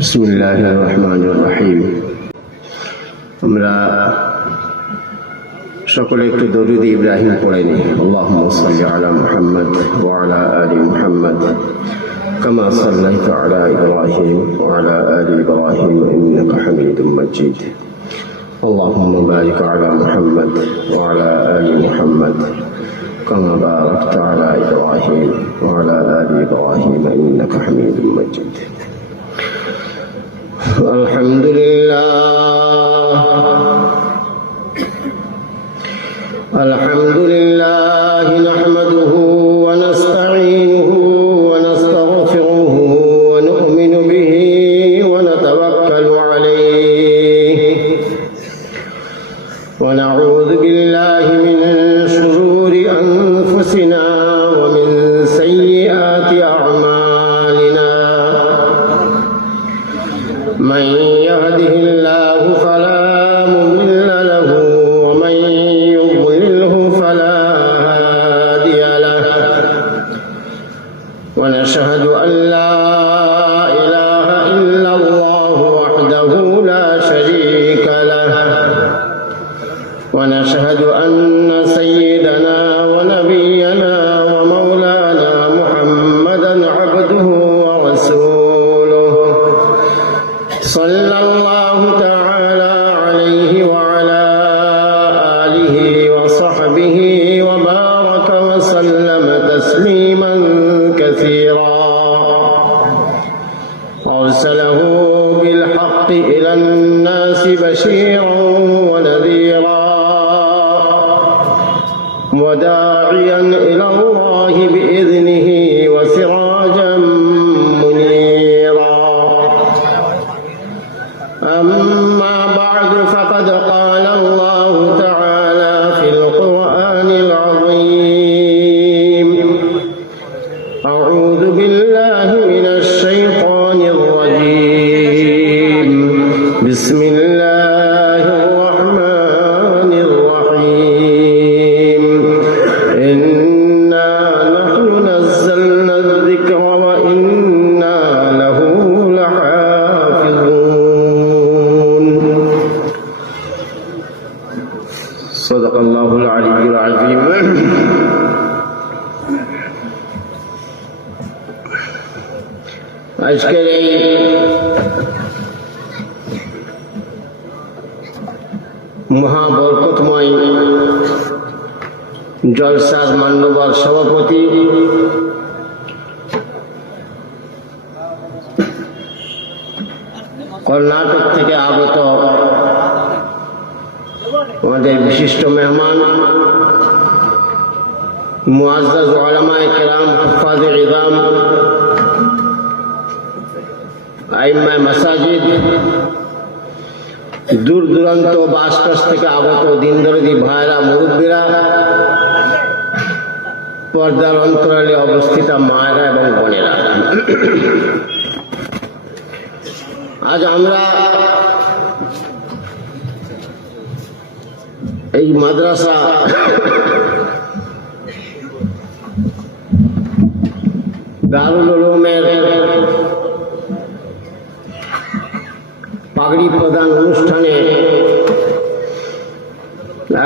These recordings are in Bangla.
বিসমিল্লাহির রহমানির রহিম। আমরা সকলে একটু দরুদ ইব্রাহিম পড়ে নিই। আল্লাহুম্মা সাল্লি আলা মুহাম্মাদ ওয়া আলা আলি মুহাম্মাদ কামা সাল্লাইতা আলা ইব্রাহিম ওয়া আলা আলি ইব্রাহিম ইন্নাকা হামিদুম মাজিদ। আল্লাহুম্মা বারিক আলা মুহাম্মাদ ওয়া আলা আলি মুহাম্মাদ কামা বারাকতা আলা ইব্রাহিম ওয়া আলা আলি ইব্রাহিম ইন্নাকা হামিদুম মাজিদ। আলহামদুলিল্লাহ নাহমাদুহু ওয়া নাস্তাঈনুহু ওয়া নাস্তাগফিরুহু ওয়া নু'মিনু বিহি ওয়া নাতাওয়াক্কালু আলাইহি ওয়া নাউযু বিল্লাহি মিন শুরুরি আনফুসিনা ওয়া মিন সাইয়্যাতি আ'মালিনা। من يهده الله فلا مضل له ومن يضلله فلا هادي له ونشهد أن لا إله إلا الله وحده لا شريك له ونشهد أن سيدنا ونبينا ومولانا محمدا عبده ورسوله صلى الله تعالى عليه وعلى آله وصحبه وبارك وسلم تسليما كثيرا. أرسله بالحق إلى الناس بشيرا ونذيرا وداعيا إلى الله بإذنه وسراجا منيرا. أما بعد فقد قال الله تعالى في القرآن العظيم: أعوذ بالله من الشيطان الرجيم. بسم الله الرحمن الرحيم. إنا نحن نزلنا الذكر وإنا له لحافظون. صدق الله العلي العظيم. আজকের এই মহাবরকতময় জলসার মান্যবর সভাপতি কর্ণাটক থেকে আগত আমাদের বিশিষ্ট মেহমান মুআজ্জাজ উলামায়ে কেরাম, হুফাজে ইজাম, আইম্মায়ে মাসাজিদ, দূর দূরান্ত বা আশপাশ থেকে আগত দিনদরদি ভাইরা, মুরব্বীরা, পর্দার অন্তরালে অবস্থিত মায়েরা এবং বোনেরা, আজ আমরা এই মাদ্রাসা দারুল উলুমের পাগড়ি প্রদান অনুষ্ঠানে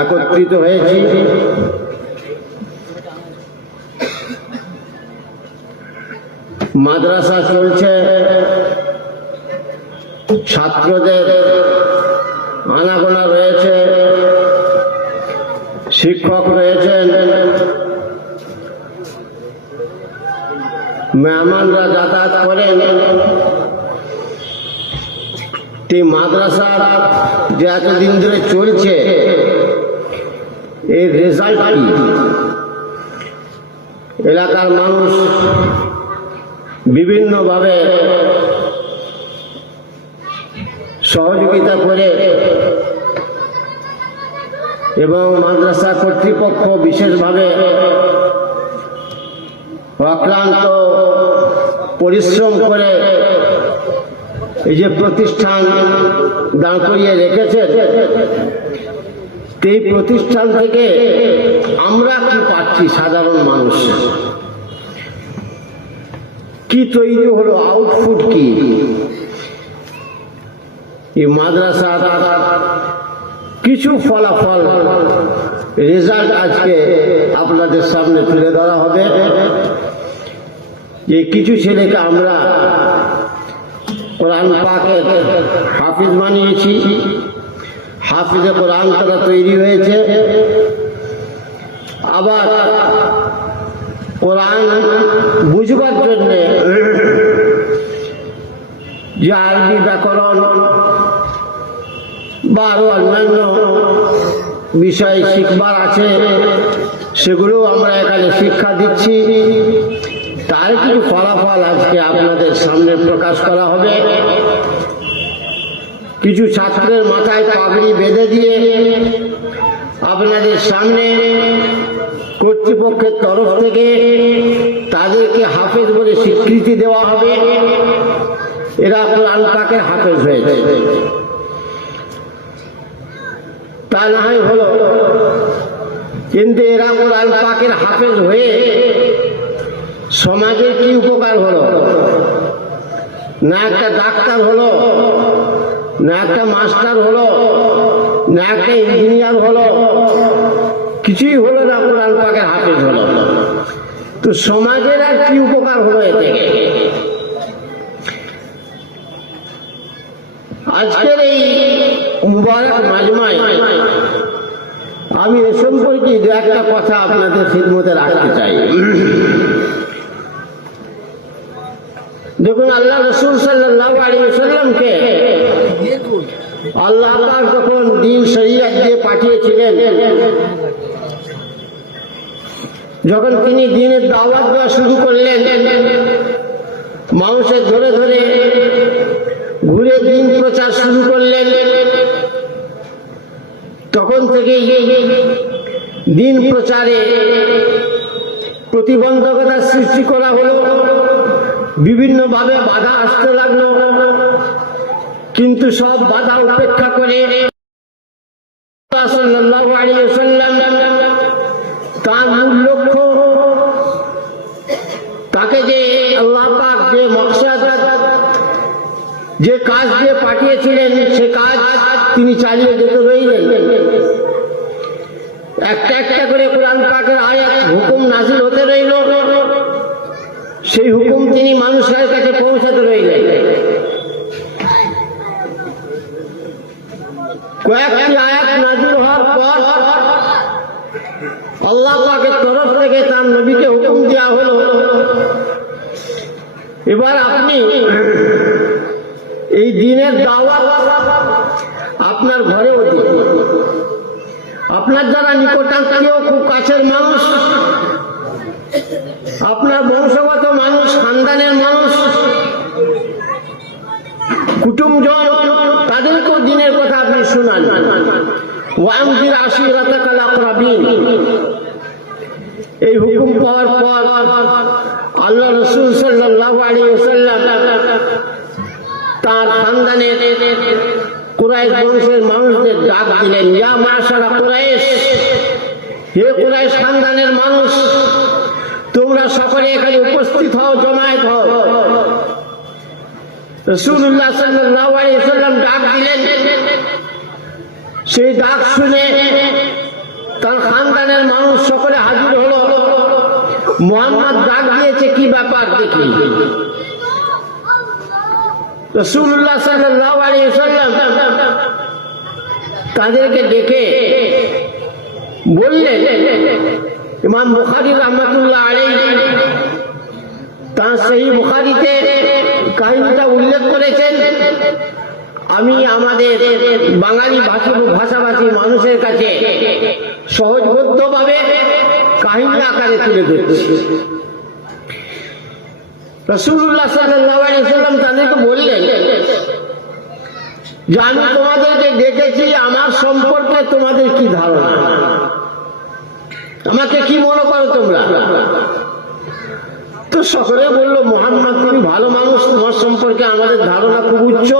একত্রিত হয়েছি। মাদ্রাসা চলছে, ছাত্রদের আনাগোনা রয়েছে, শিক্ষক রয়েছেন, মেহমানরা যাতায়াত করেন। এই মাদ্রাসা যে এতদিন ধরে চলছে, এর রেজাল্ট কি? এলাকার মানুষ বিভিন্নভাবে সহযোগিতা করে এবং মাদ্রাসা কর্তৃপক্ষ বিশেষভাবে অক্লান্ত পরিশ্রম করে এই যে প্রতিষ্ঠান দাঁড় করিয়ে রেখেছে, এই প্রতিষ্ঠান থেকে আমরা কি পাচ্ছি? সাধারণ মানুষ কি তৈরি হলো, আউটপুট কি? এই মাদ্রাসা কিছু ফলাফল রেজাল্ট আজকে আপনাদের সামনে তুলে ধরা হবে। যে কিছু ছেলেকে আমরা কোরআন পাকের হাফিজ বানিয়েছি, হাফিজে কোরআন তারা তৈরি হয়েছে। আবার কোরআন বুঝবার জন্য যে আরবি ব্যাকরণ বা আরো অন্যান্য বিষয় শিখবার আছে, সেগুলো আমরা এখানে শিক্ষা দিচ্ছি। তার কিছু ফলাফল আজকে আপনাদের সামনে প্রকাশ করা হবে। কিছু ছাত্রের মাথায় পাগড়ি বেঁধে দিয়ে আপনাদের সামনে কর্তৃপক্ষের তরফ থেকে তাদেরকে হাফেজ বলে স্বীকৃতি দেওয়া হবে। এরা কোরআন পাকের হাফেজ হয়েছে। তা না হয় হলো, কিন্তু এরা কোরআন পাকের হাফেজ হয়ে সমাজের কি উপকার হলো? না একটা ডাক্তার হলো, না একটা মাস্টার হলো, না একটা ইঞ্জিনিয়ার হলো, কিছুই হলো না। কোরআন পাকের হাফেজ হলো, তো সমাজের আর কি উপকার হলো এতে? আজকের এই মুবারক মাজমায় আমি এ সম্পর্কে দু একটা কথা আপনাদের খিদমতে রাখতে চাই। দেখুন, আল্লাহ রাসূল সাল্লাল্লাহু আলাইহি ওয়াসাল্লামকে আল্লাহ পাক যখন দ্বীন শরীয়ত দিয়ে পাঠিয়েছিলেন, যখন তিনি দ্বীনের দাওয়াত দেওয়া শুরু করলেন, মানুষের ধরে ধরে ঘুরে দ্বীন প্রচার শুরু করলেন, তখন থেকেই দ্বীন প্রচারে প্রতিবন্ধকতার সৃষ্টি করা হলো, বিভিন্ন ভাবে বাধা আসতে লাগলো। কিন্তু সব বাধা উপেক্ষা করে সাল্লাল্লাহু আলাইহি ওয়াসাল্লাম তার মূল লক্ষ্য, তাকে যে আল্লাহ পাক যে মকসদ, যে কাজ দিয়ে পাঠিয়েছিলেন, সে কাজ তিনি চালিয়ে যেতে রইলেন। একটা একটা করে কোরআন পাকের আয়াত হুকুম নাযিল হতে রইল, সেই হুকুম তিনি মানুষের কাছে পৌঁছাতে রইলেন। কয়েকটি আয়াত নাযিল হওয়ার পর আল্লাহ পাকের তরফ থেকে তার নবীকে হুকুম দেওয়া হলো, এবার আপনি এই দ্বীনের দাওয়াত আপনার ঘরেও দিন। আপনার যারা নিকটাত্মীয়, খুব কাছের মানুষ, আপনার বংশগত মানুষ, খানদানের মানুষ, কুটুমজন, তাদেরকেও দ্বীনের কথা আপনি শুনান। ওয়ানজির আশিরাতাকাল আকরাবিন। এই হুকুম পাওয়ার পর আল্লাহ রাসূল সাল্লাল্লাহু আলাইহি ওয়াসাল্লাম তার খানদানের কুরাইশ বংশের মানুষদের ডাক দিলেন, ইয়া মাশারা কুরাইশ, হে কুরাইশ খানদানের মানুষ, তোমরা সকলে এখানে উপস্থিত হও, জমায়েত হও। রাসূলুল্লাহ সাল্লাল্লাহু আলাইহি ওয়াসাল্লাম ডাক দিলেন। সেই ডাক শুনে তার খানদানের মানুষ সকলে হাজির হলো। মুহাম্মদ ডাক দিয়েছে, কি ব্যাপার দেখি। রাসূলুল্লাহ সাল্লাল্লাহু আলাইহি ওয়াসাল্লাম তাদেরকে ডেকে বললেন, ইমাম বুখারী রাহমাতুল্লাহ আলাইহি তার সহিহ বুখারীতে কাহিনীটা উল্লেখ করেছেন। আমি আমাদের বাঙালি ভাষাভাষী মানুষের কাছে সহজবোধ্যভাবে কাহিনী আকারে তুলে ধরছি। রাসূলুল্লাহ সাল্লাল্লাহু আলাইহি ওয়াসাল্লাম তাদেরকে বললেন যে আমি তোমাদেরকে দেখেছি, আমার সম্পর্কে তোমাদের কি ধারণা, আমাকে কি মনে করো তোমরা? তো সকলে বললো, মুহাম্মদ তুমি ভালো মানুষ, তোমার সম্পর্কে আমাদের ধারণা খুব উচ্চ,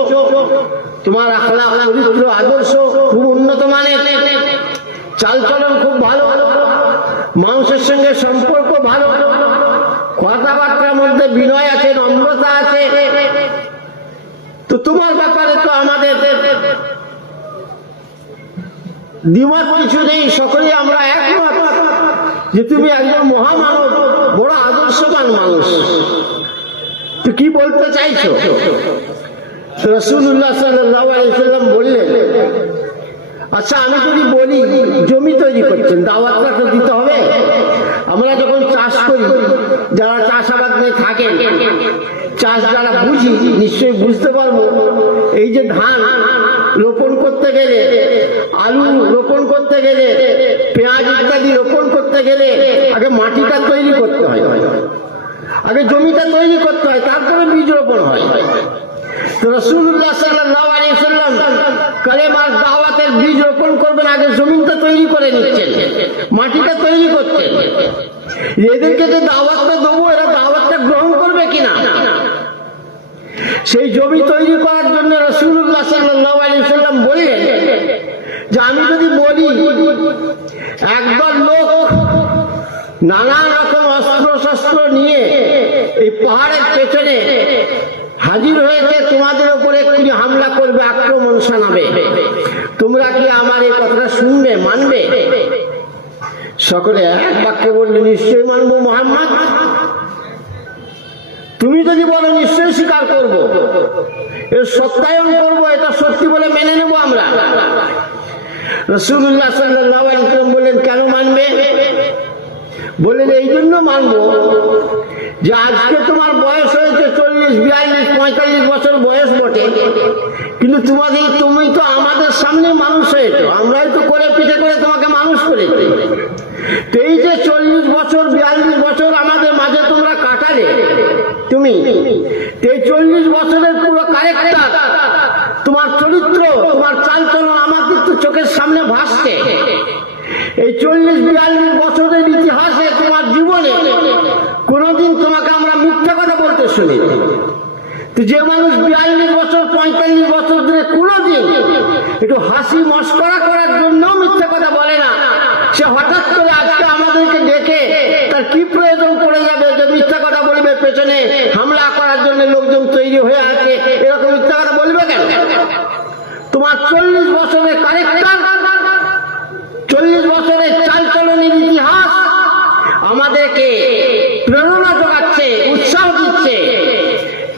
তোমার আখলাক, চরিত্র, আদর্শ খুব উন্নত মানের, চালচলন খুব ভালো, মানুষের সঙ্গে সম্পর্ক ভালো, কথাবার্তার মধ্যে বিনয় আছে, নম্রতা আছে। তো তো তোমার ব্যাপারে তো আমাদের দ্বিমত কিছু নেই, সকলেই আমরা একমত যে তুমি একজন মহামানব, বড় আদর্শবান মানুষ। তো কি বলতে চাইছো? রাসূলুল্লাহ সাল্লাল্লাহু আলাইহি ওয়াসাল্লাম বললেন, আচ্ছা আমি যদি বলি জমি তৈরি করছেন, দাওয়াতটা তো দিতে হবে। আমরা যখন চাষ করি, যারা চাষাবাদ নিয়ে থাকেন, চাষ যারা বুঝি, নিশ্চয়ই বুঝতে পারবো, এই যে ধান রোপণ করতে গেলে, আলু রোপণ করতে গেলে, পেঁয়াজ ইত্যাদি রোপণ করতে গেলে আগে মাটিটা তৈরি করতে হয়, আগে জমিটা তৈরি করতে হয়, তারপরে বীজ রোপণ হয়। তো রাসূলুল্লাহ সাল্লাল্লাহু আলাইহি ওয়াসাল্লাম কালেমার দাওয়াতের বীজ রোপণ করবেন, আগে জমিটা তৈরি করে নিচ্ছেন, মাটিটা তৈরি করছেন। এদেরকে যে দাওয়াতটা দেবো, এরা দাওয়াতটা গ্রহণ করবে কিনা, সেই জমি তৈরি করার জন্য রাসূলুল্লাহ সাল্লাল্লাহু আলাইহি ওয়াসাল্লাম বললেন যে আমি যদি বলি একদল লোক নানান রকম অস্ত্র শস্ত্র নিয়ে এই পাহাড়ের পেছনে হাজির হয়েছে, তোমাদের উপরে এক্ষুনি হামলা করবে, আক্রমণ শানাবে, তোমরা কি আমার এই কথাটা শুনবে, মানবে? সকলে এক বাক্যে বললে, নিশ্চয়ই মানবো মুহাম্মদ। তুমি যদি বলো নিশ্চয়ই স্বীকার করবো, এর সত্যায়ন করবো, এটা সত্যি বলে মেনে নেব আমরা। রাসূলুল্লাহ সাল্লাল্লাহু আলাইহি ওয়াসাল্লাম বললেন, কেন মানবে? বললেন, এই জন্য মানবো যে আজকে তোমার বয়স হয়েছে 40, 42, 45 বছর বয়স বটে, কিন্তু তুমি তো আমাদের সামনে মানুষ হয়েছো, আমরাই তো করে পিঠে করে তোমাকে মানুষ করেছি। তো এই যে 40 বছর 42 বছর আমাদের মাঝে তোমরা কাটালে, তুমি এই 40 বছরের পুরো ক্যারেক্টার, তোমার চরিত্র, তোমার চালচলন আমাদের তো চোখের সামনে ভাসছে। এই 40-42 বছরের ইতিহাসে তোমার জীবনে কোনদিন তোমাকে আমরা মিথ্যা কথা বলতে শুনি। তো যে মানুষ 42 বছর 45 বছর ধরে কোনদিন একটু হাসি মস্করা করার জন্য মিথ্যা কথা বলে না, সে হঠাৎ করে আজকে আমাদেরকে দেখে তার কি প্রয়োজন পড়ে যাবে যে মিথ্যা কথা বলবে, পেছনে হামলা করার জন্য লোকজন তৈরি হয়ে আছে, এরকম মিথ্যা কথা বলবে কেন? তোমার 40 বছরের ক্যারেক্টার, 40 বছরের চালচলনের ইতিহাস আমাদেরকে প্রেরণা যোগাচ্ছে, উৎসাহ দিচ্ছে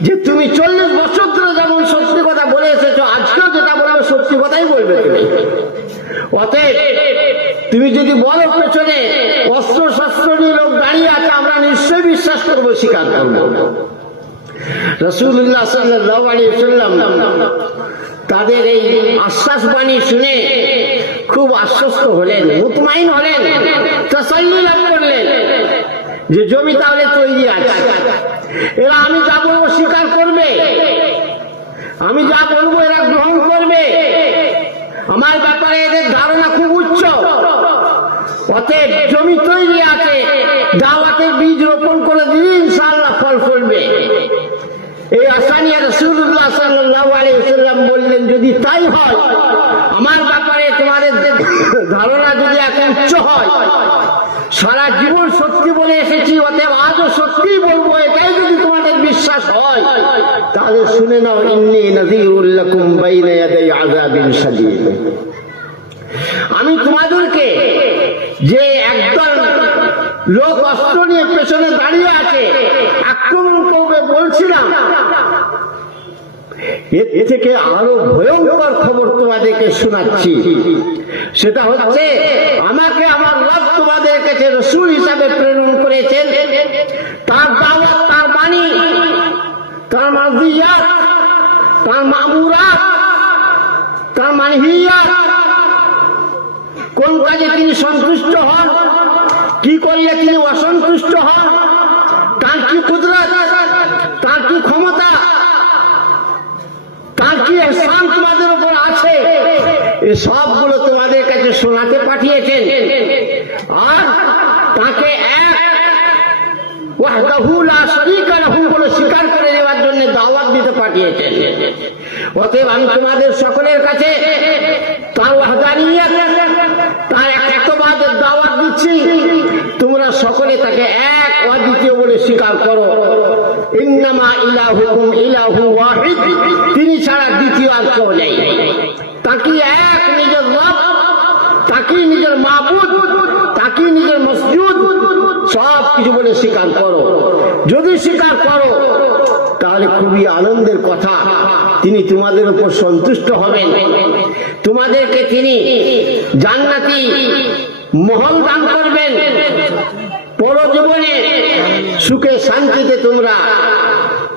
যে তুমি 40 বছর ধরে যেমন সত্যি কথা বলে এসেছো, আজকেও যেটা বলবে সত্যি কথাই বলবে তুমি। অতএব তুমি যদি বলো পেছনে অস্ত্র শস্ত্র নিয়ে লোক দাঁড়িয়ে আছে, আমরা নিশ্চয়ই বিশ্বাস করবো, স্বীকার করবো। রাসূলুল্লাহ সাল্লাল্লাহু আলাইহি ওয়াসাল্লাম তাদের এই আশ্বাস বাণী শুনে খুব আশ্বস্ত হলেন, মুতমাইন হলেন, তাসাল্লি লাভ করলেন যে জমি তাহলে তৈরি আছে, এরা আমি যা বলবো স্বীকার করবে, আমি যা বলবো এরা গ্রহণ করবে, আমার ব্যাপারে এদের ধারণা খুব উচ্চ। অতএব জমি তৈরি আছে, দাওয়াতের বীজ রোপণ করে দিলে ইনশাআল্লাহ ফল ফলবে। এই আশা নিয়ে রাসূলুল্লাহ সাল্লাল্লাহু আলাইহি ওয়াসাল্লাম বললেন, যদি তাই হয়, আমার ব্যাপারে তোমাদের ধারণা যদি এত উচ্চ হয়, সারা জীবন সত্যি বলে এসেছি, অতএব আজও সত্যি বলবো, এটাই যদি তোমাদের বিশ্বাস হয়, তাহলে শুনে নাও, ইন্নী নাযীরুল লাকুম বাইনা ইয়াদাই আযাবিন শাদীদ। আমি তোমাদেরকে যে একদল লোক অস্ত্র নিয়ে পেছনে দাঁড়িয়ে আছে, আক্রমণ করবে বলছিলাম, এর থেকে আরো ভয়ঙ্কর খবর তোমাদেরকে শোনাচ্ছি। সেটা হচ্ছে, আমাকে আমার রব তোমাদের কাছে রাসূল হিসাবে প্রেরণ করেছেন, তার দাওয়াত, তার বাণী, তার মারজিয়াত, তার মামুরাত, তার মানহিয়াত, কোন কাজে তিনি সন্তুষ্ট হন, কি করলে তিনি অসন্তুষ্ট হন, তার কি কুদরত, তার কি ক্ষমতা, তার কি ইহসান তোমাদের উপর আছে, এই সবগুলো তোমাদের কাছে শোনাতে পাঠিয়েছেন। আর তাকে এক ওয়াহদাহু লা শারীকা লাহু বলে স্বীকার করে নেওয়ার জন্য দাওয়াত দিতে পাঠিয়েছেন। অতএব আমি তোমাদের সকলের কাছে তার ওয়াহদানিয়ত, তার একত্ববাদের দাওয়াত দিচ্ছি, তোমরা সকলে তাকে এক অদ্বিতীয় বলে স্বীকার করো। ইন্নামা ইলাহুকুম ইলাহু ওয়াহিদ, তিনি ছাড়া কেউ নেই, তাকে এক নিজের রব, তাকে নিজের মাবুদ, তাকে নিজের মসজিদ সব কিছু বলে স্বীকার করো। যদি স্বীকার করো তাহলে খুবই আনন্দের কথা, তিনি তোমাদের উপর সন্তুষ্ট হবেন, তোমাদেরকে তিনি জান্নাতি মহল দান করবেন, পরজীবনে সুখে শান্তিতে তোমরা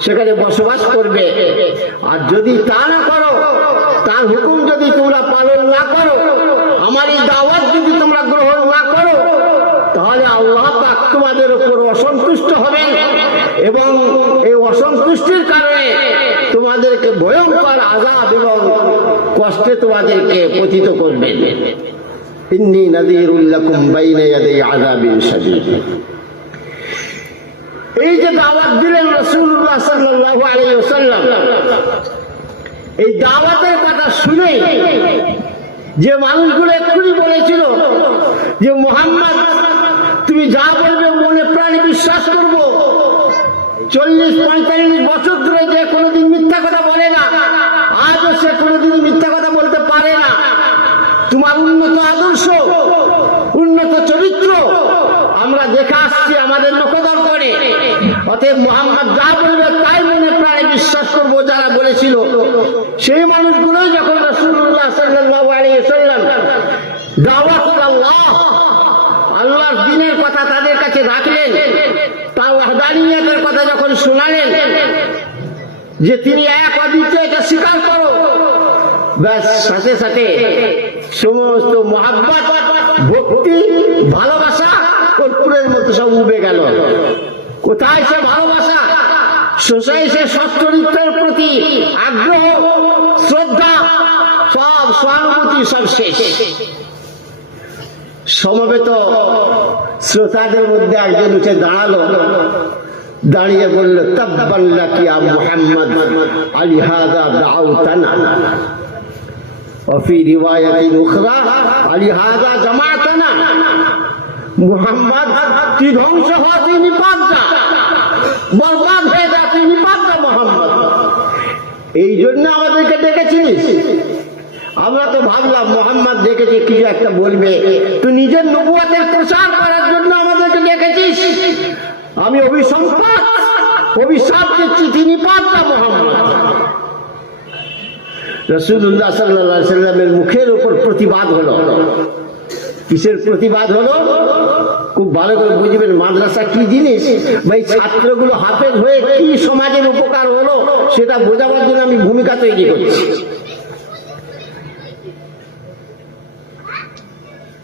সেখানে বসবাস করবে। আর যদি তা না করো, তার হুকুম যদি তোমরা পালন না করো, আমার এই দাওয়াত যদি তোমরা গ্রহণ না করো, তাহলে আল্লাহ পাক তোমাদের উপর অসন্তুষ্ট হবেন এবং এই অসন্তুষ্টির কারণে তোমাদেরকে ভয়ঙ্কর আযাব এবং কষ্টে তোমাদেরকে পতিত করবেন। ইন্নী নাযীরুল লাকুম বাইনা ইয়াদাই আযাবিন শাদীদ। এই যে দাওয়াত দিলেন রাসূলুল্লাহ সাল্লাল্লাহু আলাইহি ওয়াসাল্লাম, এই দাওয়াতের কথা শুনে যে মানুষগুলো এক্ষুনি বলেছিল যে মুহাম্মদ তুমি যা বলবে মনে প্রাণে বিশ্বাস করব, 40-45 বছর ধরে যে কোনোদিন মিথ্যা কথা বলে না, আজও সে কোনোদিন মিথ্যা কথা বলতে পারে না, তোমার উন্নত আদর্শ, উন্নত চরিত্র আমরা দেখে আসছি আমাদের লোকদল করে, অতএব মুহাম্মদ যা বলবে তাই মনে প্রাণে বিশ্বাস করবো যারা বলেছিল, সেই মানুষগুলোই যখন রাসূলুল্লাহ সাল্লাল্লাহু আলাইহি ওয়াসাল্লাম দাওয়াত আল্লাহ, আল্লাহর দ্বীনের কথা তাদের কাছে রাখলেন, তার ওয়াহদানিয়তের কথা যখন শোনালেন যে তিনি এক অদ্বিতীয়, এটা স্বীকার করো, ব্যাস সাথে সাথে সমস্ত মহাব্বত, ভক্তি, ভালোবাসা কর্পূরের মতো সব উবে গেল। কোথায় সে ভালোবাসা, কোথায় সে সচ্চরিত্রের প্রতি আগ্রহ, শ্রদ্ধা, সব সহানুভূতি সব শেষ। সমবেত শ্রোতাদের মধ্যে একজন উঠে দাঁড়ালো, দাঁড়িয়ে বলল তাব্বান লাকা ইয়া মুহাম্মদ আলিহাযা দাআউতানা ওয়া ফি রিওয়ায়াতিন উখরা আলিহাযা জামাআতানা। মুহাম্মদ তুই ধ্বংস হ, তুই নিপাত যা, বরবাদ হয়ে যা, তুই নিপাত যা মুহাম্মদ, এই জন্য আমাদেরকে ডেকেছিস। আমরা তো ভাবলাম মুহাম্মদ ডেকেছে কিছু একটা বলবে, তুই নিজের নবুয়তের প্রচার করার জন্য আমাদেরকে ডেকেছিস। আমি অভিসম্পাত, অভিশাপ দিচ্ছি, তিনি নিপাত যা মুহাম্মদ। রাসূলুল্লাহ সাল্লাল্লাহু আলাইহি ওয়াসাল্লামের মুখের উপর প্রতিবাদ হলো। কিসের প্রতিবাদ হলো? খুব ভালো করে বুঝবেন মাদ্রাসা কি জিনিস, ভাই ছাত্রগুলো হাফেজ হয়ে কি সমাজের উপকার হলো সেটা বোঝাবার জন্য আমি ভূমিকা তৈরি করছি।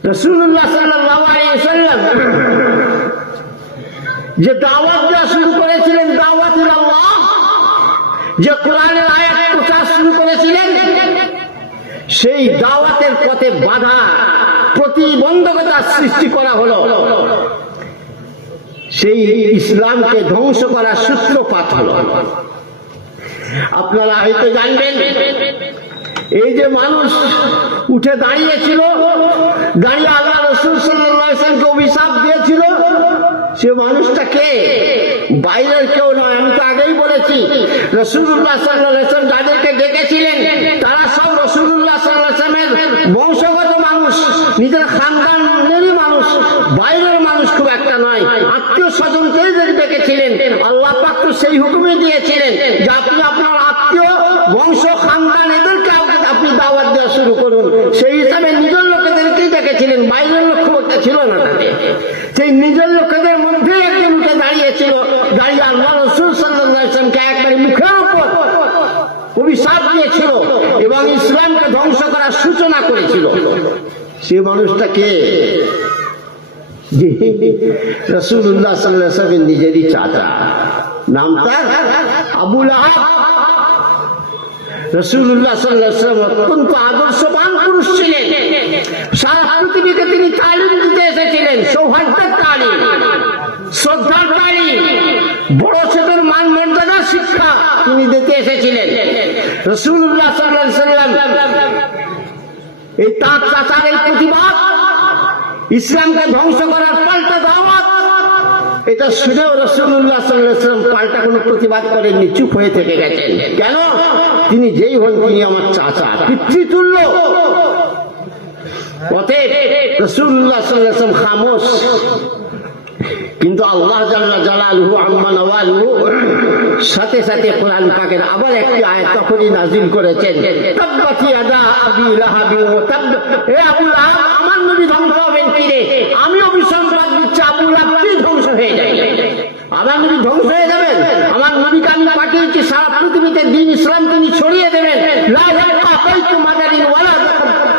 রাসূলুল্লাহ সাল্লাল্লাহু আলাইহি ওয়াসাল্লাম যে দাওয়াত দেওয়া শুরু করেছিলেন, দাওয়াতুল আল্লাহ, যে কোরআনের আয়াত প্রচার শুরু করেছিলেন, সেই দাওয়াতের পথে বাধা, প্রতিবন্ধকতা সৃষ্টি করা হলো, সেই ইসলামকে ধ্বংস করার সূত্রপাত হলো। আপনারা হয়তো জানবেন, এই যে মানুষ উঠে দাঁড়িয়েছিল, দাঁড়িয়ে আল্লাহ রাসূল সাল্লাল্লাহু আলাইহি ওয়াসাল্লামকে অভিশাপ দিয়েছিল, সে মানুষটা কে? বাইরের কেউ নয়। আমি তো আগেই বলেছি রাসূলুল্লাহ সাল্লাল্লাহু আলাইহি ওয়াসাল্লাম যাদেরকে ডেকেছিলেন তারা সব রাসূলুল্লাহ সাল্লাল্লাহু আলাইহি ওয়াসাল্লামের বংশগত মানুষ, নিজের খানদানেরই মানুষ, বাইরের মানুষ খুব একটা নয়। আত্মীয় স্বজনকেই ডেকেছিলেন। আল্লাহ পাক তো সেই হুকুমই দিয়েছিলেন যে আপনি আপনার আত্মীয়, বংশ, খানদান এদেরকে আপনি দাওয়াত দেওয়া শুরু করুন। সেই হিসাবে নিজের লোকেদেরকেই ডেকেছিলেন, বাইরের লোক খুব একটা ছিল না তাতে। সেই নিজের লোকেদের মধ্যে একজন উঠে দাঁড়িয়েছিল, দাঁড়িয়ে আল্লাহ রাসূল সাল্লাল্লাহু আলাইহি ওয়াসাল্লামকে একবারে মুখের উপর অভিশাপ দিয়েছিল এবং ইসলামকে ধ্বংস করার সূচনা করেছিল। সে মানুষটা কে? রাসূলুল্লাহ সাল্লাল্লাহু আলাইহি ওয়াসাল্লামের নিজেরই চাচা, নাম তার আবু লাহাব। রাসূলুল্লাহ সাল্লাল্লাহু আলাইহি ওয়াসাল্লাম অত্যন্ত আদর্শবান পুরুষ ছিলেন। সারা পৃথিবীকে তিনি তালিম দিতে এসেছিলেন, সৌহার্দ্যের তালিম, শ্রদ্ধার তালিম, বড় ছোটের মান মর্যাদা শিক্ষা তিনি দিতে এসেছিলেন। রাসূলুল্লাহ সাল্লাল্লাহু আলাইহি ওয়াসাল্লাম এই তার চাচার এই প্রতিবাদ, ইসলামকে ধ্বংস করার পাল্টা দাওয়াত, এটা শুনেও রাসূলুল্লাহ সাল্লাল্লাহু আলাইহি ওয়াসাল্লাম পাল্টা কোনো প্রতিবাদ করেননি, চুপ হয়ে থেকে গেছেন। কেন? তিনি যেই হন তিনি আমার চাচা, পিতৃতুল্য। অতএব রাসূলুল্লাহ সাল্লাল্লাহু আলাইহি ওয়াসাল্লাম খামোশ। কিন্তু আল্লাহ জাল্লা জালালুহু আম্মা নওয়ালুহু সাথে সাথে কোরআন পাকের আবার একটি আয়াত তখনই নাযিল করেছেন, তাব্বাত ইয়াদা আবি লাহাবি ওয়া তাব। হে আবু লাহাব, আমার নবী ধ্বংস হবেন কি রে? আমি অভিসম্পাদ দিচ্ছি আবু লাহাব তুই ধ্বংস হয়ে যাবে। আমার নবী ধ্বংস হয়ে যাবেন? আমার নবীকে আমি পাঠিয়েছি সারা পৃথিবীতে দিন ইসলাম তিনি ছড়িয়ে দেবেন। লা ইয়াবকা বাইতু মাদারিন ওয়ালা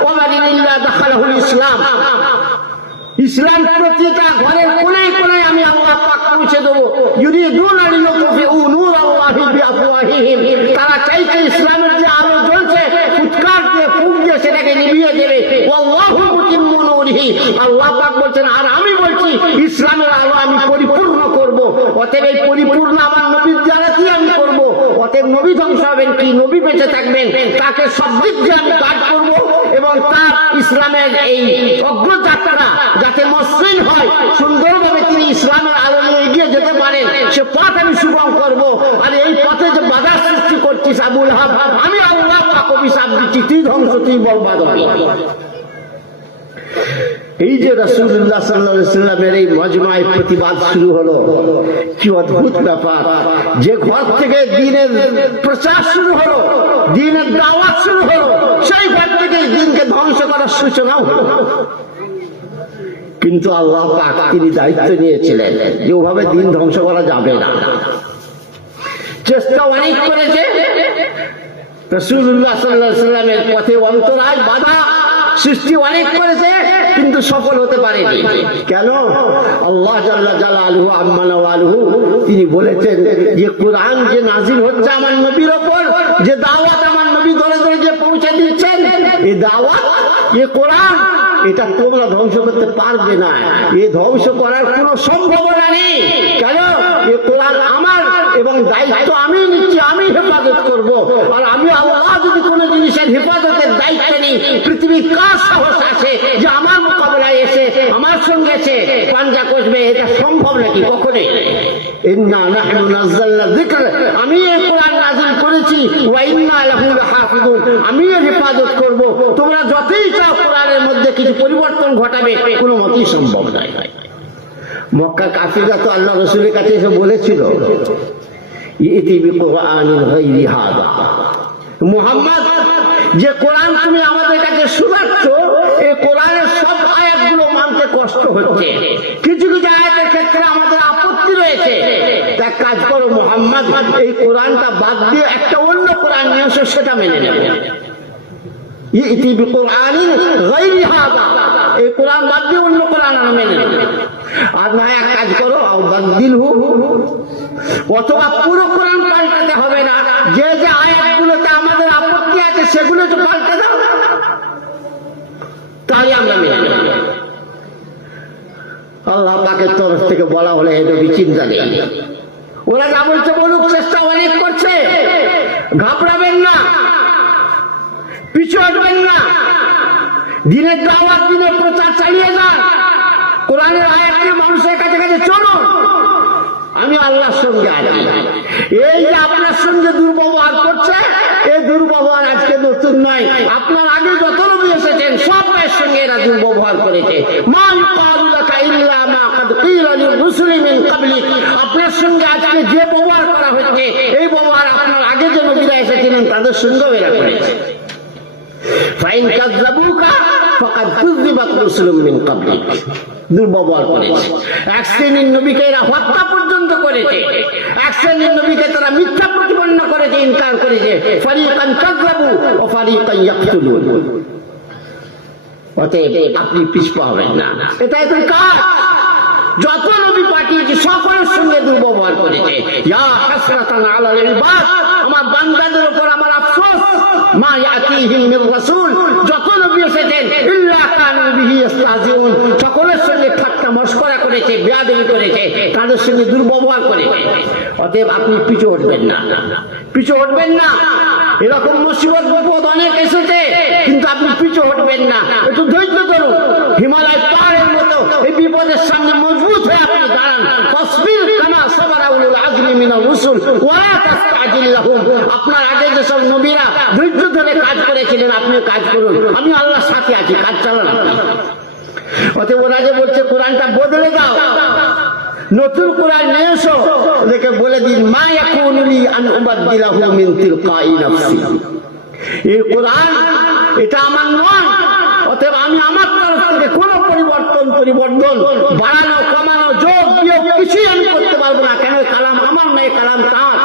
ওয়ামাদিন ইল্লা দাখালাহুল ইসলাম। ইসলাম প্রতিটা ঘরের কোনায় কোনায় আমি আল্লাহ পাক পৌঁছে দেবো। ইউরিদুনা লিইউতফিউ নূরাল্লাহি বিআফওয়াহিহিম। তারা চাইছে ইসলামের যে আলো জ্বলছে ফুৎকার দিয়ে ফুঁক দিয়ে সেটাকে নিভিয়ে দেবে। ওয়াল্লাহু মুতিম্মু নূরিহি। আল্লাহ পাক বলছেন আর আমি বলছি ইসলামের আলো আমি পরিপূর্ণ করব। অতএব এই পরিপূর্ণ আমার নবীর দ্বারাই আমি করব। অতএব নবী ধ্বংস হবেন কি নবী বেঁচে থাকবেন তাকে সব দিক দিয়ে আমি গার্ড করব এবং তার ইসলামের এই অগ্রযাত্রা যাতে মসৃণ হয়, সুন্দরভাবে তিনি ইসলামের আলো নিয়ে এগিয়ে যেতে পারেন সে পথ আমি সুগম করব। আর এই পথে যে বাধা সৃষ্টি করছিস আবু লাহাব, আমি আল্লাহ পাক অভিশাপ দিচ্ছি তুই ধ্বংস, তুই বরবাদ হবি। এই যে রাসূলুল্লাহ সাল্লাল্লাহু আলাইহি ওয়াসাল্লামের এই মজমায় প্রতিবাদ শুরু হলো, কি অদ্ভুত ব্যাপার। যে ঘর থেকে দ্বীনের প্রচার শুরু হলো, দ্বীনের দাওয়াত শুরু হলো, সেই ঘর থেকে দ্বীনকে ধ্বংস করার সূচনাও হলো। কিন্তু আল্লাহ পাক তিনি দায়িত্ব নিয়েছিলেন যে ওভাবে দ্বীন ধ্বংস করা যাবে না। চেষ্টা অনেক করেছে রাসূলুল্লাহ সাল্লাল্লাহু আলাইহি ওয়াসাল্লামের পথে অন্তরায় বাধা সৃষ্টি অনেক করেছে কিন্তু সফল হতে পারেনি। কেন? আল্লাহ জাল্লা জালালুহু আম্মা নওয়ালুহু তিনি বলেছেন যে কোরআন যে নাযিল হচ্ছে আমার নবীর উপর, যে দাওয়াত আমার নবী ধরে ধরে যে পৌঁছে দিচ্ছেন, এই দাওয়াত এই কোরআন এটা তোমরা ধ্বংস করতে পারবে না। এ ধ্বংস করার কোনো সম্ভাবনা নেই। কেন? এ কোরআন আমার এবং দায়িত্ব আমি নিচ্ছি, আমি হেফাজত করব। আর আমি আল্লাহ যদি কোনো জিনিসের হেফাজতের দায়িত্ব নিই, পৃথিবীর কার সাহস আছে যে আমার মোকাবেলায় এসে আমার সঙ্গে এসে পাঞ্জা কষবে? এটা সম্ভব নাকি? কখনোই। ইন্না নাহনু নাযালনা যিকর, আমি এই কোরআন নাযিল করেছি, ওয়া ইন্না লাহু লাহাফিজুন, আমি এর হেফাজত করব। তোমরা যতই চাও কোরআনের মধ্যে কিছু পরিবর্তন ঘটাবে কোনো মতেই সম্ভব নয়। মক্কা কাফিররা তো আল্লাহ রাসূলের কাছে এসে বলেছিল ইতি বিকুরআনিন গায়রি হাযা, মুহাম্মদ যে কোরআন তুমি আমাদের কাছে শোনাচ্ছ এই কোরআনের সব আয়াতগুলো মানতে কষ্ট হচ্ছে, কিছু কিছু আয়াতের ক্ষেত্রে আমাদের আপত্তি রয়েছে। এক কাজ করো মুহাম্মদ, এই কোরআনটা বাদ দিয়ে একটা অন্য কোরআন নিয়ে এসো, সেটা মেনে নেবে। ইতি বিকুরআনিন গায়রি হাযা, এই কোরআন বাদ দিয়ে অন্য কোরআন মেনে নেবে। আর না এক কাজ করো বাদদিলহু, অথবা পুরো কোরআন পাল্টাতে হবে না, যে যে আয়াতগুলোতে আমাদের আপত্তি আছে সেগুলো তো পাল্টে দাও, তাহলে আমরা মেনে নেব। আল্লাহ পাকের তরফ থেকে বলা হলে এটা চিন্তা নেই। ওরা যা বলছে বলুক, চেষ্টা অনেক করছে, ঘাবড়াবেন না, পিছু হটবেন না, দিনের দাওয়াত দিনের প্রচার চালিয়ে যান, কোরআনের আয়াতকে মানুষের কাছে কাছে চলুন, আমি আল্লাহর সঙ্গে আছি। এই যে আপনার সঙ্গে দুর্ব্যবহার করছে, এই দুর্ব্যবহার আজকে নতুন নয়, আপনার আগে যত নবী এসেছেন সবের সঙ্গে এরা দুর্ব্যবহার করেছে। মা ইউকালু লাকা ইল্লা মা ক্বাদ ক্বিলা লির-রুসুলি মিন ক্বাবলিক, আপনার সঙ্গে আজকে যে ব্যবহার করা হচ্ছে এই ব্যবহার আপনার আগে যে নবীরা এসেছিলেন তাদের সঙ্গেও এরা করেছে। ফাইন কাযযাবুকা ফাকাদ কুযযিবাত রুসুলুম মিন ক্বাবলিক, দুর্ব্যবহার করেছে। এক শ্রেণীর নবীকে এরা হত্যা পর্যন্ত করেছে, এক শ্রেণীর নবীকে তারা মিথ্যা প্রতিপন্ন করেছে, ইনকার করেছে। ফারিকান কাযযাবু ওয়া ফারিকান ইয়াকতুলুন। অতএব আপনি পিছপা হবেন না, এটাই তো কাজ। যত নবী পাঠিয়েছে সকলের সঙ্গে দুর্ব্যবহার করেছে। ইয়া হাসরাতান আলাল ইবাদ, আমার বান্দাদের উপর আমার আফসোস। মা ইয়াতিহিম মির রাসূল, যত নবী এসেছেন ইল্লা কানু বিহি ইস্তাহজিউন, সকলের সঙ্গে ঠাট্টা মশকরা করেছে, বেয়াদবি করেছে, তাদের সঙ্গে দুর্ব্যবহার করেছে। অতএব আপনি পিছু হটবেন না, পিছু হটবেন না। এরকম মুসিবত বিপদ অনেক এসেছে, কিন্তু আপনি পিছু হটবেন না, একটু ধৈর্য ধরুন। হিমালয় পাহাড়ের মতো এই বিপদের সামনে মজবুত হয়ে আপনি দাঁড়ান। ফাসবির কামা সাবারা উলুল আজমি মিনার রুসুল ওয়া লা তাস্তাজিল লাহুম, আপনার আগে যে যেসব নবীরা ধৈর্য ধরে কাজ করেছিলেন, আপনিও কাজ করুন, আমি আল্লাহর সাথে আছি, কাজ চালান। অতএব ওরা যে বলছে কোরআনটা বদলে দাও, নতুন কোরআন নিয়ে এসো, ওদেরকে বলে দিন মা ইয়াকুনু লি আন উবাদদিলাহু মিন তিলকাই নাফসি, এই কোরআন এটা আমার নয়, অতএব আমি আমার তরফ থেকে কোনো পরিবর্তন বাড়ানো কমানো যোগ বিয়োগ কিছুই আমি করতে পারবো না। কেন? কালাম আমার নয়, কালাম তার।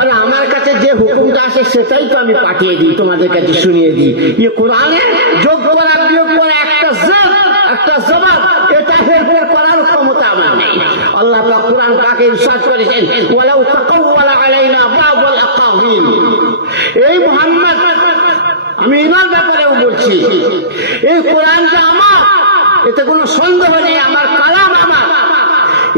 আর আমার কাছে যে হুকুমটা আসে সেটাই তো আমি পাঠিয়ে দিই, তোমাদের কাছে শুনিয়ে দিই। কোরআনে যোগ করা বিয়োগ করা একটা জবাব, এটা হেরফের করার ক্ষমতা আমার নেই। আল্লাহ পাক কোরআন পাকে ইরশাদ করেছেন ওয়ালাউ তাকাওয়ালা আলাইনা বা'দুল আকাওয়িল। এই মুহাম্মদ, আমি ইনার ব্যাপারেও বলছি, এই কোরআনটা আমার, এতে কোনো সন্দেহ নেই, আমার কালাম আমার,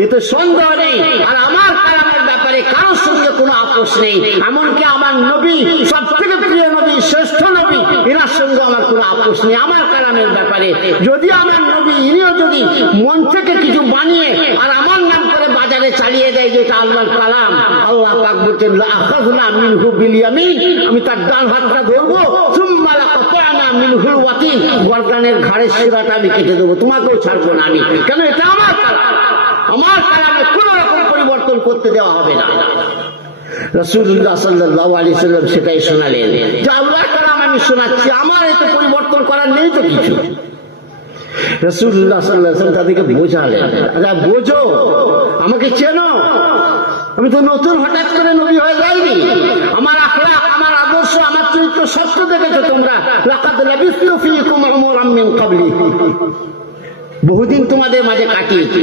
এতে সন্দেহ নেই। আর আমার কালামের ব্যাপারে কারোর সঙ্গে কোনো আপোষ নেই। এমনকি আমার নবী, সব থেকে প্রিয় নবী, শ্রেষ্ঠ নবী, এনার সঙ্গে আমার কোনো আপোষ নেই আমার কালামের ব্যাপারে। যদি আমার নবী ইনিও যদি মন থেকে কিছু বানিয়ে আর আমার নাম করে বাজারে চালিয়ে দেয় যে এটা আল্লাহর কালাম, আল্লাহ পাক বলছেন লাআখাযনা মিনহু বিল ইয়ামিন, আমি তার ডান হাতটা ধরবো, সুম্মা লাকাতানা মিনহুল ওয়াতিন, গর্দানের ঘাড়ের শিরাটা আমি কেটে দেবো, তোমাকেও ছাড়বো না আমি। কেন? এটা আমার কালাম, আমার কালামে কোন রকম পরিবর্তন করতে দেওয়া হবে না। রাসূলুল্লাহ সাল্লাল্লাহু আলাইহি ওয়াসাল্লাম সেটাই শোনালেন যে আল্লাহর কালাম আমি শোনাচ্ছি, আমার এতে পরিবর্তন করার নেই তো কিছু। রাসূলুল্লাহ সাল্লাল্লাহু আলাইহি ওয়াসাল্লাম তাদেরকে বোঝালেন, আচ্ছা বোঝো, আমাকে চেনো, আমি তো নতুন হঠাৎ করে নবী হয়ে যাইনি, আমার আখলাক, আমার আদর্শ, আমার চরিত্র সত্য দেখেছো তোমরা। লাকাদ লাবিসতু ফীকুম উমরাম মিন ক্বাবলি, বহুদিন তোমাদের মাঝে কাটিয়েছি।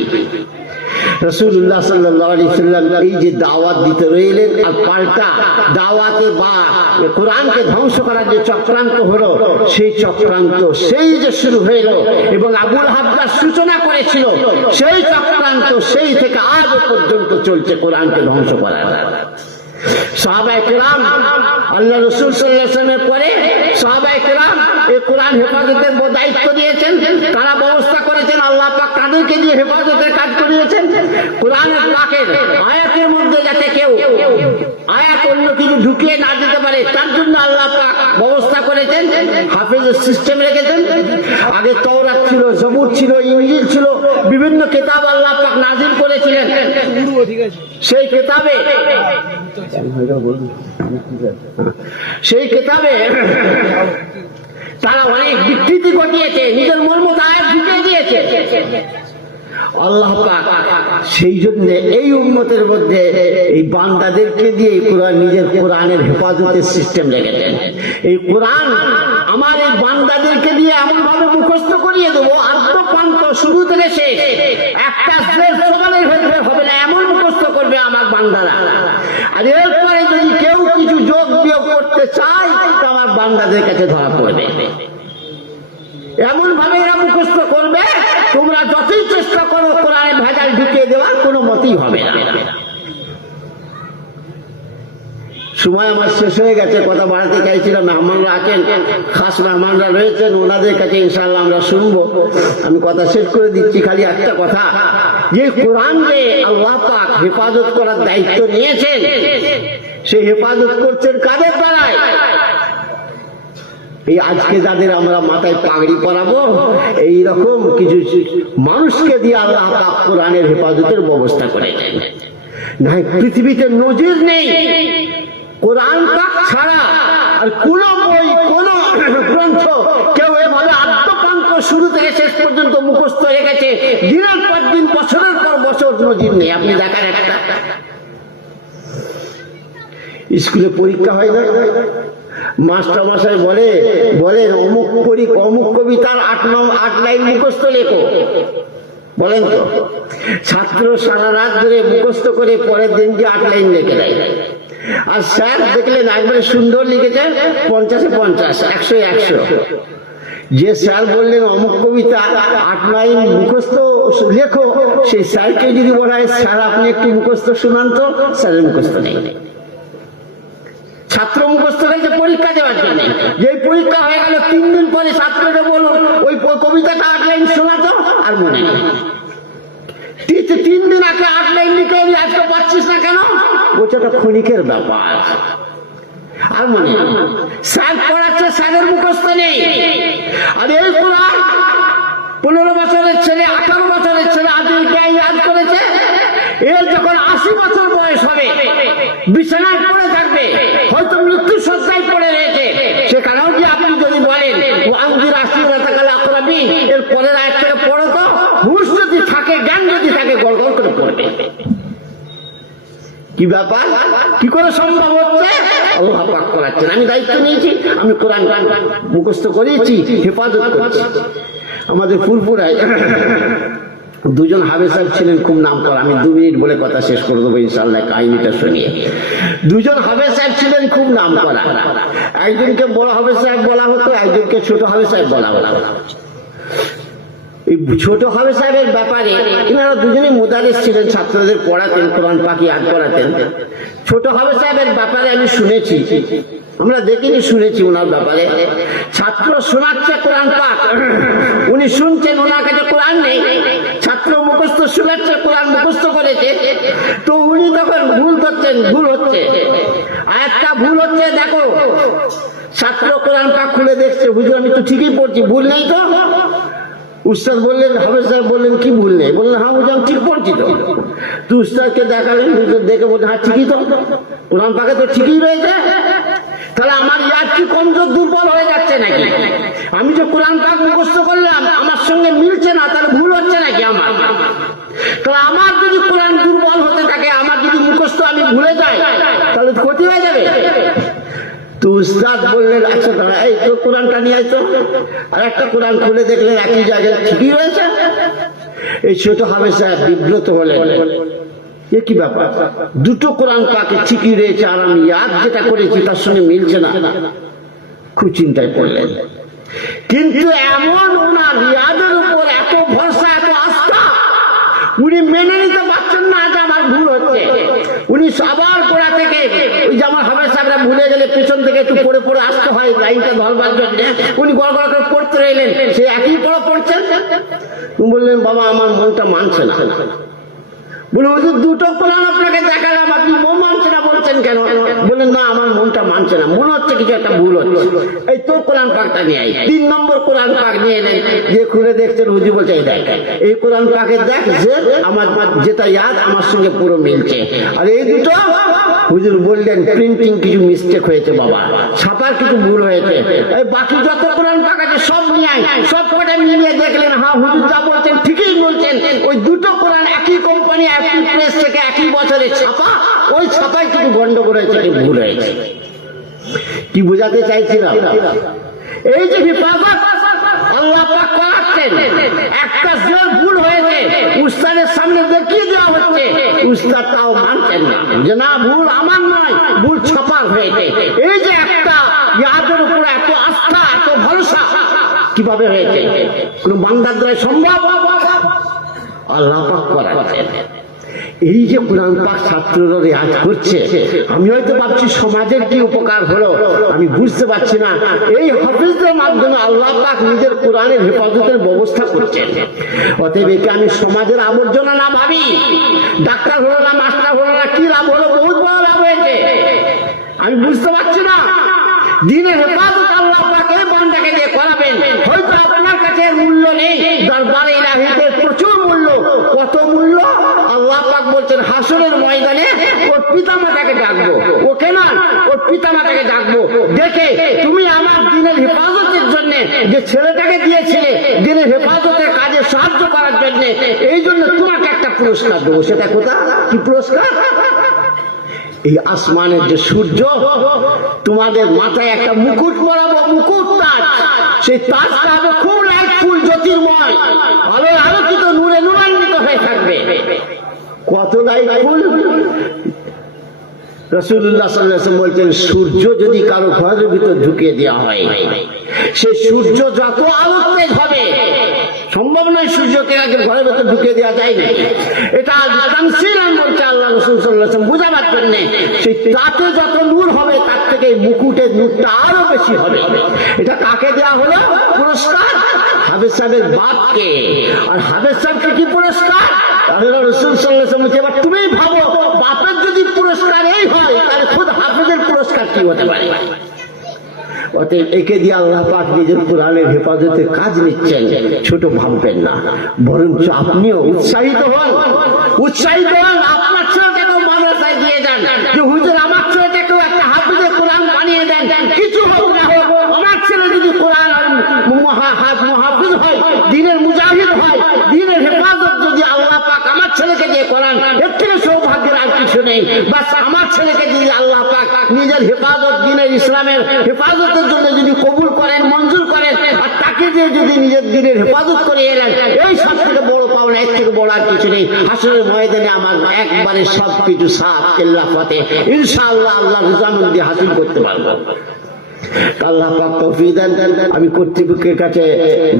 রাসূলুল্লাহ সাল্লাল্লাহু আলাইহি ওয়াসাল্লাম এই যে দাওয়াত দিতে রইলেন, আর পাল্টা দাওয়াতে বা কোরআনকে ধ্বংস করার যে চক্রান্ত হলো, সেই চক্রান্ত সেই যে শুরু হইল এবং আবুল হাবদার সূচনা করেছিল, সেই চক্রান্ত সেই থেকে আজ পর্যন্ত চলছে কোরআনকে ধ্বংস করার। সাহাবায়ে কেরাম, আল্লাহ রাসূল সাল্লাল্লাহু আলাইহি ওয়াসাল্লামের পরে সাহাবায়ে কেরাম এই কোরআন হেফাজতের দায়িত্ব দিয়েছেন, তারা ব্যবস্থা করেছেন, আল্লাহ পাক তাদেরকে দিয়ে হেফাজতের কাজ করিয়েছেন। কোরআনের পাকের আয়াতের মধ্যে যাতে কেউ আয়াত অন্য কিছু ঢুকিয়ে না দিতে পারে, তার জন্য আল্লাহ পাক ব্যবস্থা করেছেন, হাফেজের সিস্টেম রেখেছেন। আগে তাওরাত ছিল, জবুর ছিল, ইনজিল ছিল, বিভিন্ন কিতাব আল্লাহ পাক নাযিল করেছিলেন। সেই কিতাবে তারা অনেক বিকৃতি ঘটিয়েছে, নিজের মন মতো আয়াত ঢুকিয়ে দিয়েছে। আল্লাহ পাক সেই জন্য এই উম্মতের মধ্যে এই বান্দাদেরকে দিয়ে কোরআন, নিজের কোরআনের হেফাজতের সিস্টেম রেখেছেন। এই কোরআন আমার এই বান্দাদেরকে দিয়ে এমন ভাবে মুখস্থ করিয়ে দেবো, আত্মপ্রান্ত শুরু থেকে শেষ একটা সমানের ভেতরে হবে না, এমন মুখস্থ করবে আমার বান্দারা। আর এরপরে যদি কেউ কিছু যোগ বিয়োগ করতে চায়, তো আমার বান্দাদের কাছে ধরা পড়বে। এমন ভাবে এরা মুখস্থ করবে, তোমরা যতই চেষ্টা করো কোরআনে ভেজাল ঢুকিয়ে দেওয়ার কোনো মতেই হবে না। সময় আমার শেষ হয়ে গেছে, কথা বাড়াতে চাইছিলাম। মেহমানরা আছেন, খাস মেহমানরা রয়েছেন, ওনাদের কাছে ইনশাআল্লাহ আমরা শুনবো। আমি কথা শেষ করে দিচ্ছি, খালি একটা কথা, যে কোরআন যে আল্লাহ পাক হেফাজত করার দায়িত্ব নিয়েছেন, সেই হেফাজত করছেন কাদের দ্বারায়? এই আজকে যাদের আমরা মাথায় পাগড়ি পরাবো, এইরকম কিছু মানুষকে দিয়ে আল্লাহ পাক কোরআনের হেফাজতের ব্যবস্থা করেছেন। না, পৃথিবীতে নজির নেই কোরআন পাক ছাড়া আর কোন বই, কোন গ্রন্থ কেউ এভাবে আদ্যপ্রান্ত শুরু থেকে শেষ পর্যন্ত মুখস্থ হয়ে গেছে, দিনের পর দিন, বছরের পর বছর, নজির নেই। আপনি দেখার একটা স্কুলে পরীক্ষা হয় না, মাস্টার মশাই বলে অমুক কবিতার 8 লাইন মুখস্থ লেখো, বলেন তো? ছাত্র সারা রাত ধরে মুখস্থ করে পরের দিন যে 8 লাইন লিখে দেয়। আর স্যার দেখলেন একবারে সুন্দর লিখেছেন, 50-এ 50, 100-এ 100। যে স্যার বললেন অমুক কবিতা 8 লাইন মুখস্থ লেখো, সেই স্যারকে যদি বলা হয় স্যার আপনি একটু মুখস্থ শোনান, তো স্যারের মুখস্থ নেই। ছাত্র মুখস্থ হয়েছে পরীক্ষা দেওয়ার জন্য, যে পরীক্ষা হয়ে গেল 3 দিন পরে ছাত্রকে বলুন ওই কবিতাটা 8 লাইন শোনাতো, আর মনে নেই। তিন দিন আগে 8 লাইন লিখে আজকে পাচ্ছিস না কেন? বলছে এটা ক্ষণিকের ব্যাপার। আর মনে স্যার পড়াচ্ছে, স্যারের মুখস্থ নেই। আর এই কোরআন 15 বছরের ছেলে, 18 বছরের ছেলে আজকে ইয়াদ করেছে। এর যখন 80 বছর বয়স হবে, বিছানায় পড়ে থাকবে, হয়তো মৃত্যু সজ্জায় পড়ে রয়েছে, সেখানেও যে আপনি যদি বলেন আঙ্গুর 80 রাতাকালে আকরাবি, এর পরের আয়াত থেকে পড়ো তো, হুঁশ যদি থাকে, জ্ঞান যদি থাকে, গড় গড় করে পড়বে। কি ব্যাপার? কি করে সম্ভব হচ্ছে? আল্লাহ পাক করাচ্ছেন। আমি দায়িত্ব নিয়েছি, আমি কোরআন মুখস্থ করিয়েছি, হেফাজত করছি। আমাদের ফুরফুরায় দুজন হাফেজ সাহেব ছিলেন, খুব নাম করা। আমি 2 মিনিট বলে কথা শেষ করে দেবো ইনশাআল্লাহ, কাহিনীটা শুনিয়ে। দুজন হাফেজ সাহেব ছিলেন, খুব নাম করা। একজনকে বড় হাফেজ সাহেব বলা হতো, একজনকে ছোট হাফেজ সাহেব বলা হতো। এই ছোট হাফেজ সাহেবের ব্যাপারে এনারা দুজনেই মুদারিস ছিলেন, ছাত্রদের পড়াতেন, কোরআন পাক ইয়াদ করাতেন। ছোট হাফেজ সাহেবের ব্যাপারে আমি শুনেছি, আমরা দেখিনি, শুনেছি ওনার ব্যাপারে। ছাত্র শোনাচ্ছে কোরআন পাক, উনি শুনছেন, ওনার কাছে কোরআন নেই। ছাত্র মুখস্থ শোনাচ্ছে, কোরআন মুখস্থ করেছে, তো উনি তখন ভুল করছেন, ভুল হচ্ছে, আয়াতটা ভুল হচ্ছে, দেখো। ছাত্র কোরআন পাক খুলে দেখছে, হুজুর আমি তো ঠিকই পড়ছি, ভুল নেই তো। উস্তাদ বললেন, হাফেজ সাহেব বললেন কি ভুল নেই? বললেন হ্যাঁ হুজুর আমি ঠিক পড়ছি তো। তো উস্তাদকে দেখালেন, হুজুর দেখে বললেন হ্যাঁ ঠিকই তো, কোরআন পাকে তো ঠিকই রয়েছে। তাহলে আমার ইয়াদ কি কমজোর, দুর্বল হয়ে যাচ্ছে নাকি? আমি যে কোরআন পাক মুখস্থ করলাম, আমার সঙ্গে মিলছে না, তাহলে ভুল হচ্ছে নাকি আমার? তাহলে আমার যদি কোরআন দুর্বল হতে থাকে, আমার যদি মুখস্থ আমি ভুলে যাই, তাহলে ক্ষতি হয়ে যাবে। তো উস্তাদ বললেন আচ্ছা দাঁড়া, এই তো কোরআনটা নিয়ে আয় তো। আর একটা কোরআন খুলে দেখলেন একই জায়গায় ঠিকই রয়েছে। এই ছোট হাফেজ সাহেব বিব্রত হলেন, এ কি ব্যাপার, দুটো কোরআন পাকে ঠিকই রয়েছে, আর আমি ইয়াদ যেটা করেছি তার সঙ্গে মিলছে না। খুব চিন্তায় পড়লেন। কিন্তু এমন ওনার ইয়াদের উপর এত ভরসা, এত আস্থা, উনি মেনে নিতে পারছেন না যে আমার ভুল হচ্ছে। উনি সবার গোড়া থেকে, ওই যে আমার হাফেজ সাহেবরা ভুলে গেলে পেছন থেকে একটু পড়ে পড়ে আসতে হয় লাইনটা ধরবার জন্য, উনি গড় গড় করে পড়তে রইলেন, সে একই পড়া পড়ছেন। বললেন বাবা আমার মনটা মানছে না। বলে হুজুর দুটো কোরআন আপনাকে দেখালাম, আপনি মন মানছে না বলছেন কেন? বললেন না আমার মনটা মানছে না, মনে হচ্ছে কিছু একটা ভুল হচ্ছে। এই তো কোরআন পাকটা নিয়ে আই। 3 নম্বর কোরআন পাক নিয়ে এলেন, যে খুলে দেখছেন, হুজুর বলছে এই দেখ, এই কোরআন পাকে দেখ যে আমার যেটা ইয়াদ আমার সঙ্গে পুরো মিলছে। আর এই দুটো, হুজুর বললেন প্রিন্টিং কিছু মিস্টেক হয়েছে বাবা, ছাপার কিছু ভুল হয়েছে। এই বাকি যত কোরআন পাক আছে সব নিয়ে আয়। সব কটা মিলিয়ে দেখলেন, হ্যাঁ হুজুর যা বলছেন ঠিকই বলছেন। ওই দুটো কোরআন একই কোম্পানি, একই প্রেস থেকে একই বছরে ছাপা, ওই ছাপায় কিছু গন্ডগোল হয়েছে, ভুল হয়েছে। কি বোঝাতে চাইছিলাম? এই যে হেফাজত আল্লাহ পাক করাচ্ছেন, একটা যে ভুল হয়েছে উস্তাদের সামনে দেখিয়ে দেওয়া হচ্ছে, উস্তাদ তাও মানছেন না যে না ভুল আমার নয়, ভুল ছাপার হয়েছে। এই যে একটা ইয়াদের উপর এত আস্থা, এত ভরসা কিভাবে হয়েছে? কোন বান্দার দ্বারা সম্ভব? আল্লাহ পাক করাচ্ছেন। এই যে কোরআন পাক ছাত্ররা রেয়াজ করছে, আমি হয়তো ভাবছি সমাজের কি উপকার হলো, আমি বুঝতে পারছি না। এই হাফেজদের মাধ্যমে আল্লাহ পাক নিজের কোরআনের হেফাজতের ব্যবস্থা করছেন। অতএব একে আমি সমাজের আবর্জনা না ভাবি। ডাক্তার হলো না, মাস্টার হলো না, কি লাভ হলো? বহুত বড় লাভ হয়েছে। আমি বুঝতে পারছি না দিনের হেফাজত আল্লাহ পাক এই বান্দাকে দিয়ে করাবেন। হয়তো আপনার কাছে মূল্য নেই, দরবারে ইলাহিতে প্রচুর মূল্য। কত মূল্য? আল্লাহ পাক বলছেন হাসরের ময়দানে ওর পিতামাতাকে ডাকবো, ওকে না ওর পিতামাতাকে ডাকবো, দেখে তুমি আমার দিনের হেফাজতের জন্য যে ছেলেটাকে দিয়েছিলে দিনের হেফাজতের কাজে সাহায্য করার জন্য, এই জন্য তোমাকে একটা পুরস্কার দেবো। সেটা কোথা? কি পুরস্কার? এই আসমানের যে সূর্য, তোমাদের মাথায় একটা মুকুট পরাবো, মুকুট তাজ। সেই তাজটা হবে খুব লাইটফুল, জ্যোতির্ময়, আলোয় আলোকিত, নূরে নূরান্বিত হয়ে থাকবে। কত লাইটফুল! রাসূলুল্লাহ সাল্লাল্লাহু আলাইহি ওয়াসাল্লাম বলছেন সূর্য যদি কারো ঘরের ভিতর ঢুকিয়ে দেওয়া হয়, সেই সূর্য যত আলোকতেজ হবে, সম্ভব নয় সূর্যকে আগে ঘরের ভেতর ঢুকিয়ে দেওয়া যায় না। এটা তামসিলান বলছে আল্লাহ রাসূল সাল্লাল্লাহু আলাইহি ওয়াসাল্লাম, বোঝাবার জন্য। সেই তাতে যত নূর হবে তার থেকে মুকুটের নূরটা আরো বেশি হবে। এটা কাকে দেওয়া হলো পুরস্কার? হাফেজ সাহেবের বাপকে। আর হাফেজ সাহেবকে কি পুরস্কার? আল্লাহ রাসূল সাল্লাল্লাহু আলাইহি ওয়াসাল্লাম এবার তুমি ভাবো, বাপের যদি পুরস্কার এই হয় তাহলে খুদ হাফেজের পুরস্কার কি হতে পারে? অতএব একে দিয়ে আল্লাহ পাক নিজের কোরআনের হেফাজতে কাজ নিচ্ছেন, ছোট ভাববেন না, বরঞ্চ আপনিও উৎসাহিত হন। আপনার ছেলেটাকেও মাদ্রাসায় দিয়ে যান যে হুজুর আমার ছেলেটাকেও একটা হাফেজে কোরআন বানিয়ে দেন, কিছু হোক না হোক আমার ছেলে যদি কোরআন মুহাফিজ হয়, দ্বীনের মুজাহিদ হয়, দ্বীনের হেফাজত যদি আল্লাহ পাক আমার ছেলেকে দিয়ে করান, এর থেকে সৌভাগ্যের আর কিছু নেই। বাস আমার ছেলেকে যদি আল্লাহ পাক নিজের হেফাজত, দ্বীনের ইসলামের হেফাজতের জন্য যদি কবুল করেন, মঞ্জুর করেন, আর তাকে দিয়ে যদি নিজের দ্বীনের হেফাজত করে এলেন, এই সব থেকে বড় পাওনা, এর থেকে বড় আর কিছু নেই। হাসরের ময়দানে আমার একবারে সবকিছু সাফ কেল্লা ফতে ইনশাআল্লাহ আল্লাহ রিজামন্দি হাসিল করতে পারবো। আল্লাহ পাক তৌফিক দেন। আমি কর্তৃপক্ষের কাছে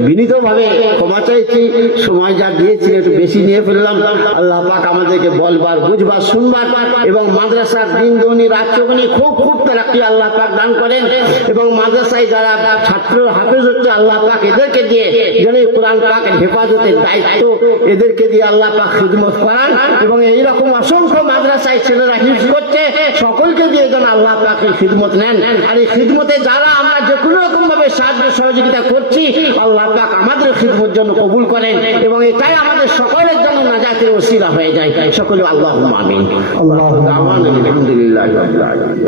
বিনীতভাবে ক্ষমা চাইছি, সময় যা দিয়েছি একটু বেশি নিয়ে ফেললাম। আল্লাহ পাক আমাদেরকে বলবার, বুঝবার, শুনবার এবং মাদ্রাসার দিন দুনি রাত চৌগুনি খুব খুব তারাক্কি আল্লাহ পাক দান করেন। এবং মাদ্রাসায় যারা ছাত্র হাফেজ হচ্ছে আল্লাহ পাক এদেরকে দিয়ে যেন কোরআন পাকের হেফাজতের দায়িত্ব এদেরকে দিয়ে আল্লাহ পাক খিদমত করান। এবং এইরকম অসংখ্য মাদ্রাসায় ছেলেরা হিফজ করছে, সকলকে দিয়ে যেন আল্লাহ পাক এই খিদমত নেন। আর এই খিদমতে যারা আমরা যে কোনো রকম ভাবে সাহায্য সহযোগিতা করছি, আল্লাহ পাক আমাদের খিদমত জন্য কবুল করেন এবং এটাই আমাদের সকলের জন্য নাজাতের ওসিলা হয়ে যায়। সকলে আল্লাহুম্মা আমিন। আল্লাহু আমিন। আলহামদুলিল্লাহি রাব্বিল আলামিন।